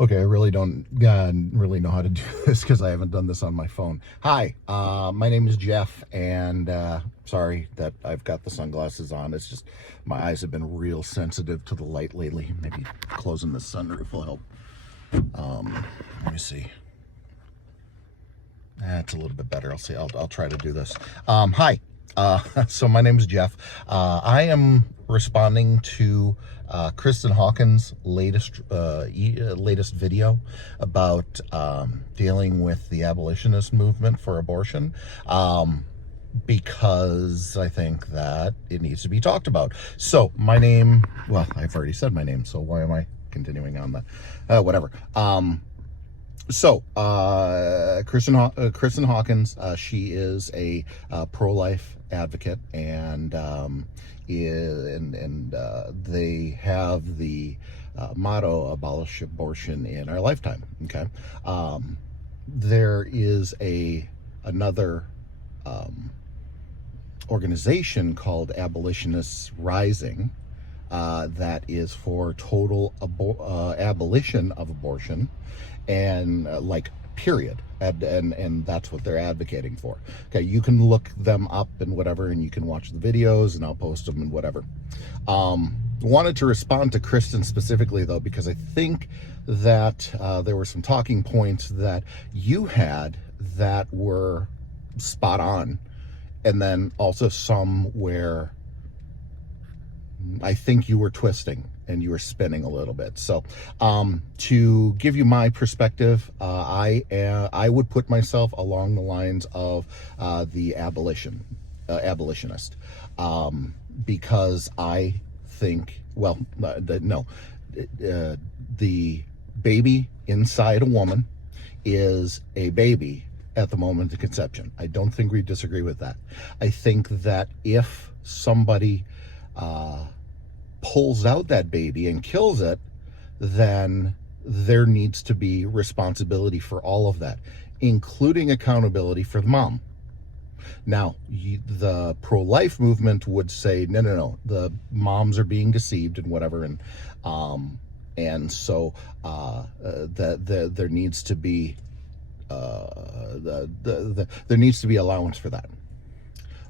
Okay, I really don't really know how to do this because I haven't done this on my phone. Hi, my name is Jeff, and sorry that I've got the sunglasses on. It's just my eyes have been real sensitive to the light lately. Maybe closing the sunroof will help. Let me see. That's a little bit better. I'll try to do this. Hi. So my name is Jeff. I am responding to Kristan Hawkins' latest video about dealing with the abolitionist movement for abortion. Because I think that it needs to be talked about. So my name, well, I've already said my name, so why am I continuing on that? Whatever. Kristan Hawkins, she is a pro-life advocate, and they have the motto "Abolish abortion in our lifetime." Okay, there is another organization called Abolitionists Rising. That is for total abolition of abortion, and period, and that's what they're advocating for. Okay, you can look them up and whatever, and you can watch the videos, and I'll post them and whatever. Wanted to respond to Kristan specifically though, because I think that there were some talking points that you had that were spot on, and then also some where I think you were twisting and you were spinning a little bit. So to give you my perspective, I would put myself along the lines of the abolitionist, because I think, well, the baby inside a woman is a baby at the moment of conception. I don't think we disagree with that. I think that if somebody pulls out that baby and kills it, then there needs to be responsibility for all of that, including accountability for the mom. Now, the pro-life movement would say, no, the moms are being deceived and whatever, and so there needs to be there needs to be allowance for that.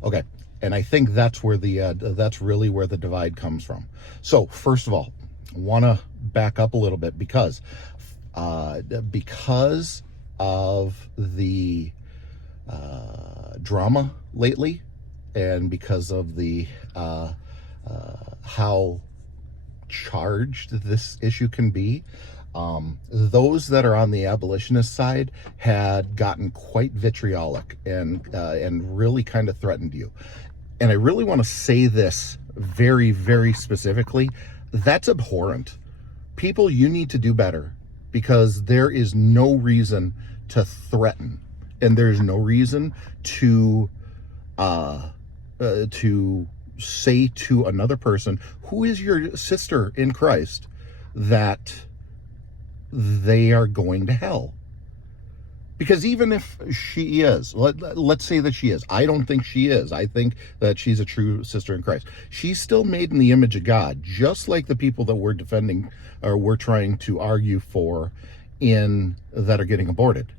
Okay, and I think that's where that's really where the divide comes from. So first of all, I want to back up a little bit because of the drama lately, and because of the how charged this issue can be. Those that are on the abolitionist side had gotten quite vitriolic and really kind of threatened you. And I really want to say this very, very specifically. That's abhorrent. People, you need to do better, because there is no reason to threaten, and there's no reason to say to another person who is your sister in Christ that they are going to hell. Because even if she is, let's say that she is. I don't think she is. I think that she's a true sister in Christ. She's still made in the image of God, just like the people that we're defending, or we're trying to argue for, that are getting aborted.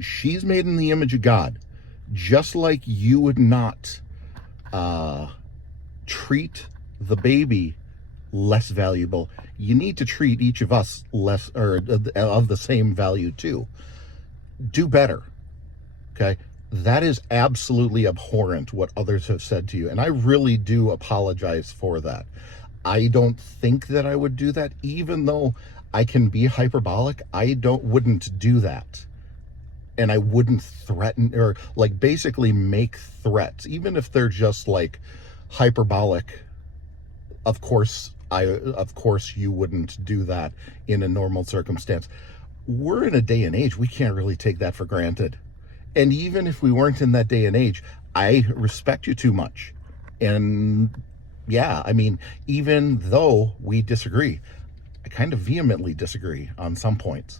She's made in the image of God. Just like you would not treat the baby less valuable, you need to treat each of us less, or of the same value too. Do better. Okay, that is absolutely abhorrent what others have said to you, and I really do apologize for that. I don't think that I would do that, even though I can be hyperbolic. Wouldn't do that, and I wouldn't threaten, or basically make threats, even if they're just hyperbolic. Of course you wouldn't do that in a normal circumstance. We're in a day and age, we can't really take that for granted. And even if we weren't in that day and age, I respect you too much. And yeah, I mean, even though we disagree, I kind of vehemently disagree on some points.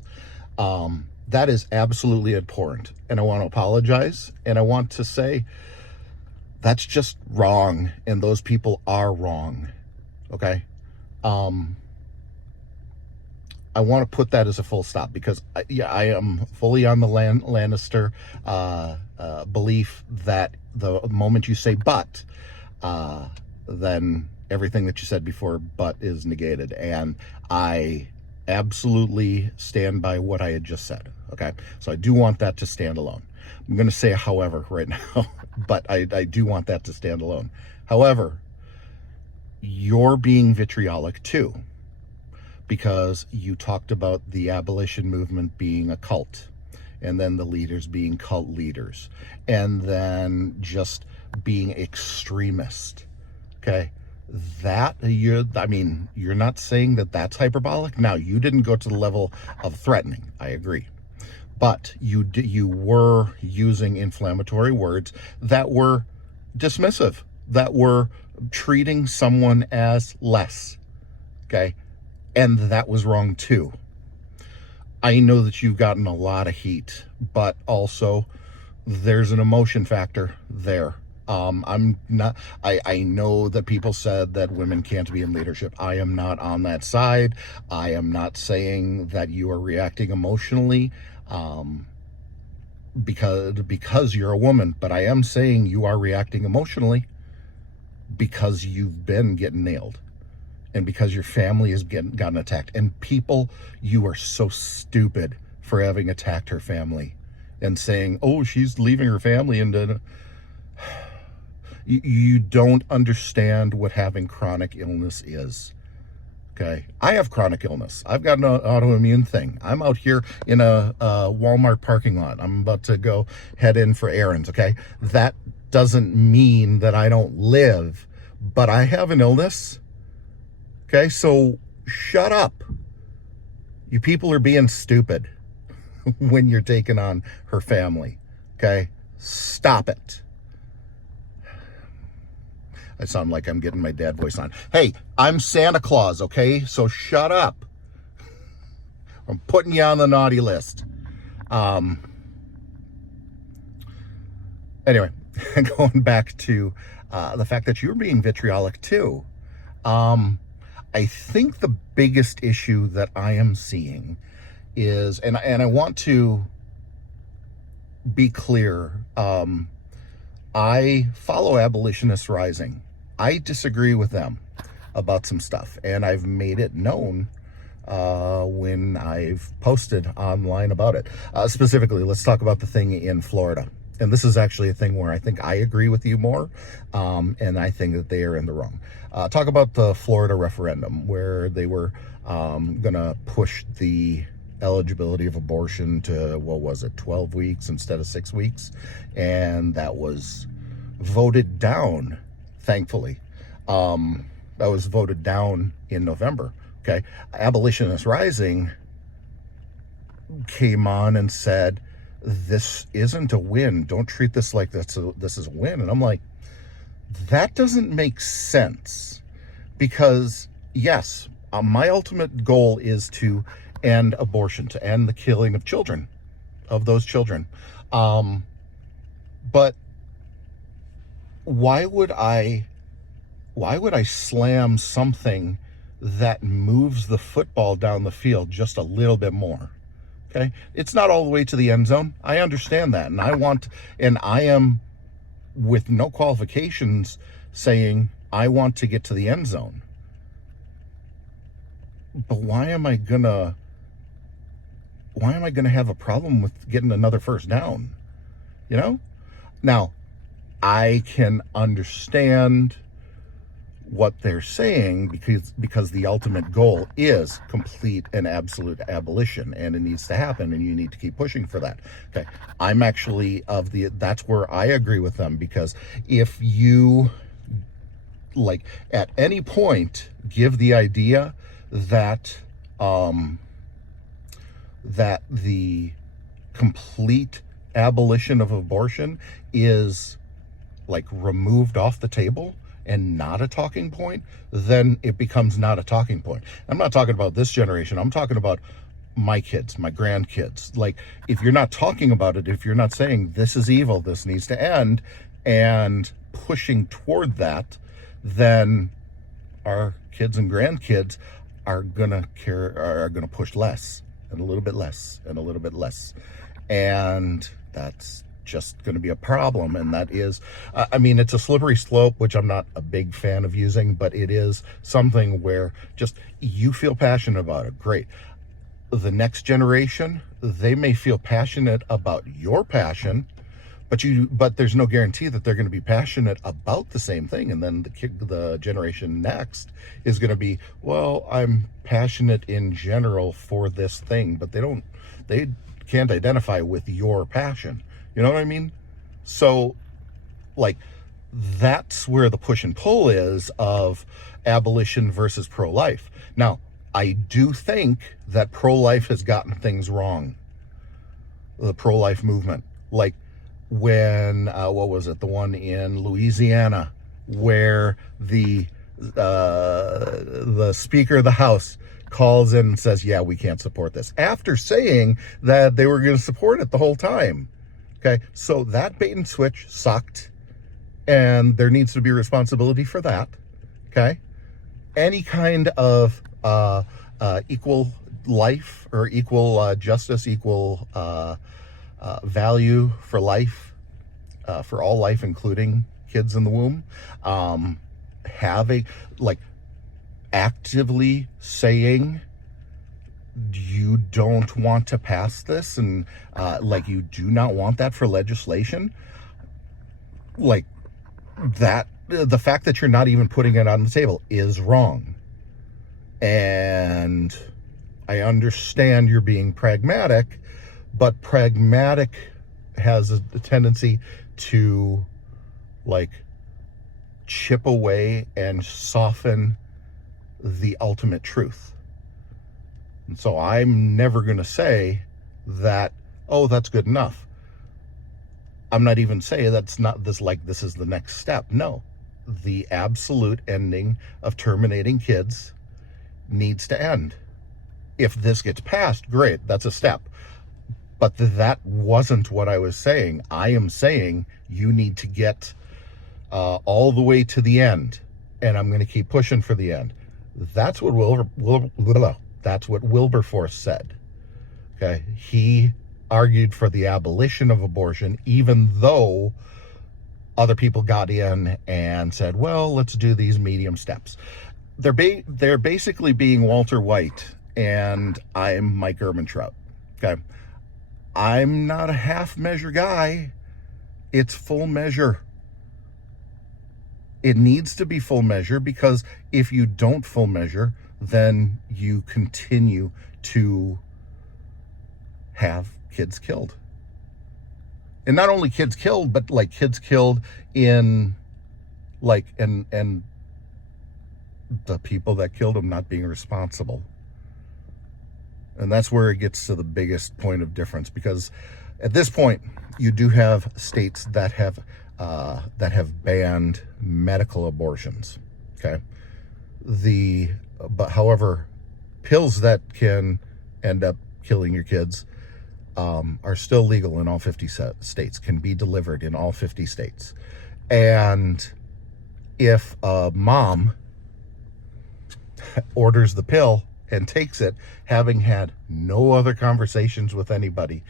That is absolutely abhorrent. And I want to apologize. And I want to say that's just wrong. And those people are wrong. Okay? I want to put that as a full stop, because I am fully on the Lannister belief that the moment you say but, then everything that you said before but is negated. And I absolutely stand by what I had just said. Okay, so I do want that to stand alone. I'm going to say however right now, but I do want that to stand alone. However, you're being vitriolic too, because you talked about the abolition movement being a cult, and then the leaders being cult leaders, and then just being extremist. Okay, you're not saying that that's hyperbolic. Now, you didn't go to the level of threatening, I agree, but you were using inflammatory words that were dismissive, that were treating someone as less. Okay, and that was wrong too. I know that you've gotten a lot of heat, but also there's an emotion factor there. I know that people said that women can't be in leadership. I am not on that side. I am not saying that you are reacting emotionally because you're a woman, but I am saying you are reacting emotionally because you've been getting nailed, and because your family has gotten attacked. And people, you are so stupid for having attacked her family and saying, oh, she's leaving her family. And you don't understand what having chronic illness is. Okay, I have chronic illness. I've got an autoimmune thing. I'm out here in a Walmart parking lot. I'm about to head in for errands. Okay, that doesn't mean that I don't live, but I have an illness. Okay, so shut up. You people are being stupid when you're taking on her family. Okay, stop it. I sound like I'm getting my dad voice on. Hey, I'm Santa Claus, okay? So shut up. I'm putting you on the naughty list. Anyway, going back to the fact that you're being vitriolic too. I think the biggest issue that I am seeing is, and I want to be clear, I follow Abolitionists Rising. I disagree with them about some stuff, and I've made it known when I've posted online about it. Specifically, let's talk about the thing in Florida. And this is actually a thing where I think I agree with you more, and I think that they are in the wrong. Talk about the Florida referendum, where they were going to push the eligibility of abortion to, 12 weeks instead of 6 weeks. And that was voted down, thankfully. That was voted down in November. Okay. Abolitionist Rising came on and said, this isn't a win. Don't treat this like this is a win. And I'm like, that doesn't make sense, because yes, my ultimate goal is to end abortion, to end the killing of children, of those children. But why would I slam something that moves the football down the field just a little bit more? Okay, it's not all the way to the end zone. I understand that, and I am with no qualifications saying I want to get to the end zone. But why am I gonna have a problem with getting another first down? You know? Now, I can understand what they're saying, because the ultimate goal is complete and absolute abolition, and it needs to happen, and you need to keep pushing for that. Okay, I'm actually that's where I agree with them, because if you, like, at any point give the idea that that the complete abolition of abortion is like removed off the table and not a talking point, then it becomes not a talking point. I'm not talking about this generation. I'm talking about my kids, my grandkids. Like, if you're not talking about it, if you're not saying this is evil, this needs to end, and pushing toward that, then our kids and grandkids are gonna push less and a little bit less and a little bit less, and that's just going to be a problem. And that is, I mean, it's a slippery slope, which I'm not a big fan of using, but it is something where just you feel passionate about it. Great. The next generation, they may feel passionate about your passion, but there's no guarantee that they're going to be passionate about the same thing. And then the generation next is going to be, well, I'm passionate in general for this thing, but they can't identify with your passion. You know what I mean? So, like, that's where the push and pull is of abolition versus pro-life. Now, I do think that pro-life has gotten things wrong. The pro-life movement. Like, when, what was it? The one in Louisiana, where the Speaker of the House calls in and says, yeah, we can't support this, after saying that they were going to support it the whole time. Okay, so that bait and switch sucked, and there needs to be responsibility for that. Okay, any kind of equal life or equal justice, equal value for life, for all life, including kids in the womb, actively saying you don't want to pass this, and you do not want that for legislation, like that, the fact that you're not even putting it on the table is wrong. And I understand you're being pragmatic, but pragmatic has a tendency to chip away and soften the ultimate truth. And so I'm never going to say that, oh, that's good enough. I'm not even saying that's not this is the next step. No, the absolute ending of terminating kids needs to end. If this gets passed, great, that's a step. But that wasn't what I was saying. I am saying you need to get all the way to the end, and I'm going to keep pushing for the end. That's what Wilberforce said. Okay, he argued for the abolition of abortion, even though other people got in and said, well, let's do these medium steps. They're basically being Walter White, and I'm Mike Ehrmantraut. Okay, I'm not a half measure guy. It's full measure. It needs to be full measure, because if you don't full measure, then you continue to have kids killed. And not only kids killed, but kids killed in and the people that killed them not being responsible. And that's where it gets to the biggest point of difference, because at this point you do have states that have banned medical abortions. Okay, but however, pills that can end up killing your kids are still legal in all 50 states, can be delivered in all 50 states. And if a mom orders the pill and takes it, having had no other conversations with anybody,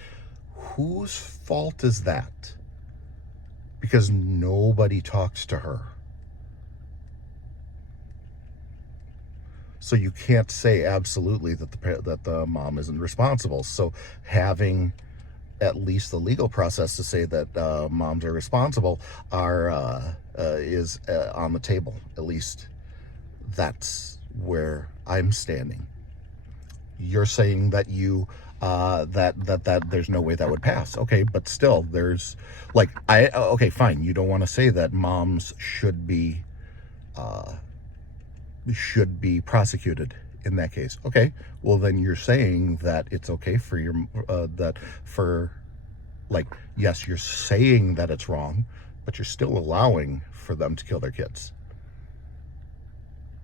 whose fault is that? Because nobody talks to her. So you can't say absolutely that the mom isn't responsible. So having at least the legal process to say that moms are responsible is on the table. At least that's where I'm standing. You're saying that that there's no way that would pass. Okay, but still, there's okay, fine. You don't want to say that moms should be prosecuted in that case. Okay, well then you're saying that it's okay for yes, you're saying that it's wrong, but you're still allowing for them to kill their kids.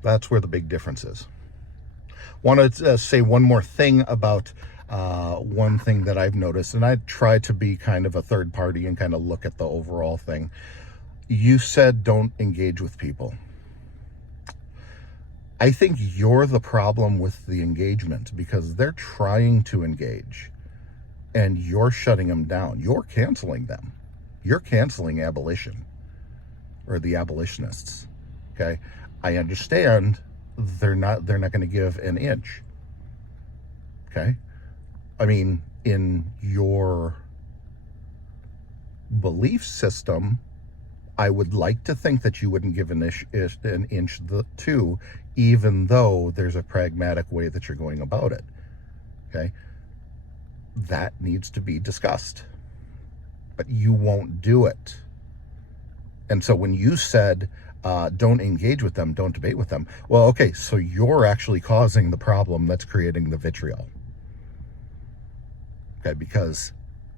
That's where the big difference is. Want to say one more thing about one thing that I've noticed, and I try to be kind of a third party and kind of look at the overall thing. You said don't engage with people. I think you're the problem with the engagement, because they're trying to engage and you're shutting them down. You're canceling them. You're canceling abolition, or the abolitionists. Okay? I understand they're not going to give an inch. Okay? I mean, in your belief system, I would like to think that you wouldn't give an inch to, even though there's a pragmatic way that you're going about it. Okay? That needs to be discussed. But you won't do it. And so when you said, don't engage with them, don't debate with them, well, okay, so you're actually causing the problem that's creating the vitriol. Okay, because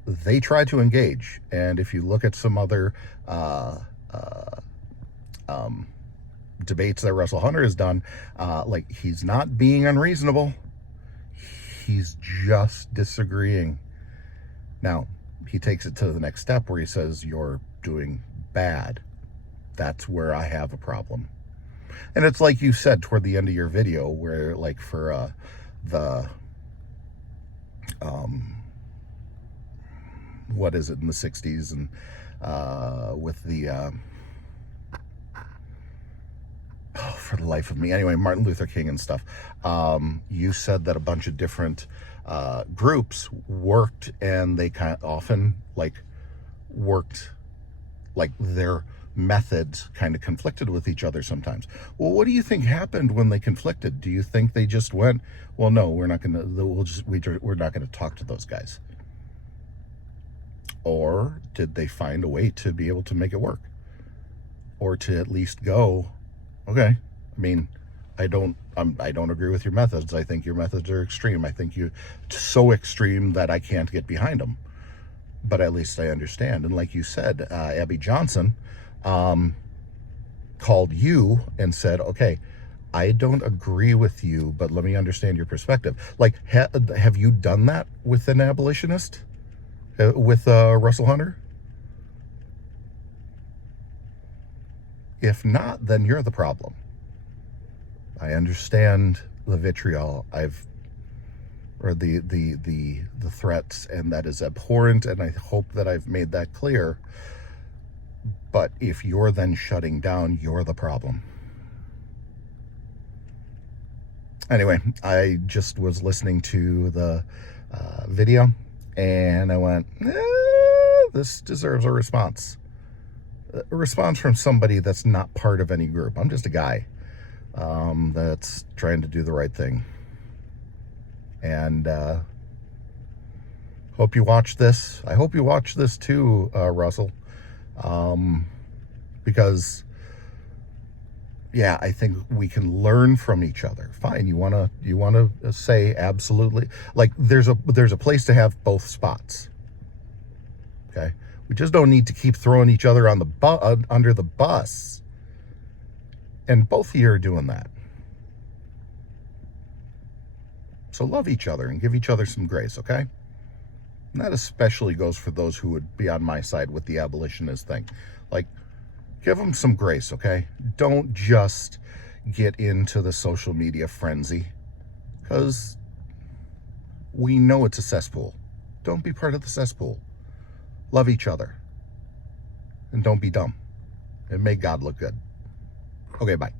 they try to engage. And if you look at some other debates that Russell Hunter has done, like, he's not being unreasonable. He's just disagreeing. Now, he takes it to the next step where he says, you're doing bad. That's where I have a problem. And it's like you said toward the end of your video, where, like, for the what is it, in the 60s, and with the for the life of me, anyway, Martin Luther King and stuff, you said that a bunch of different groups worked, and they kind of often worked, like, their methods kind of conflicted with each other sometimes. Well, what do you think happened when they conflicted? Do you think they just went, well, no, we're not going to, we're not going to talk to those guys? Or did they find a way to be able to make it work? Or to at least go, okay, I mean, I don't agree with your methods. I think your methods are extreme. I think you're so extreme that I can't get behind them. But at least I understand. And like you said, Abby Johnson called you and said, okay, I don't agree with you, but let me understand your perspective. Like, have you done that with an abolitionist? With Russell Hunter? If not, then you're the problem. I understand the vitriol, or the threats, and that is abhorrent, and I hope that I've made that clear. But if you're then shutting down, you're the problem. Anyway, I just was listening to the video, and I went, this deserves a response. A response from somebody that's not part of any group. I'm just a guy that's trying to do the right thing. And hope you watch this. I hope you watch this too, Russell. Because, yeah, I think we can learn from each other. Fine, you wanna say absolutely, like, there's a place to have both spots. Okay, we just don't need to keep throwing each other on the under the bus. And both of you are doing that. So love each other and give each other some grace, okay? And that especially goes for those who would be on my side with the abolitionist thing. Like, give them some grace, okay? Don't just get into the social media frenzy, because we know it's a cesspool. Don't be part of the cesspool. Love each other. And don't be dumb. And make God look good. Okay, bye.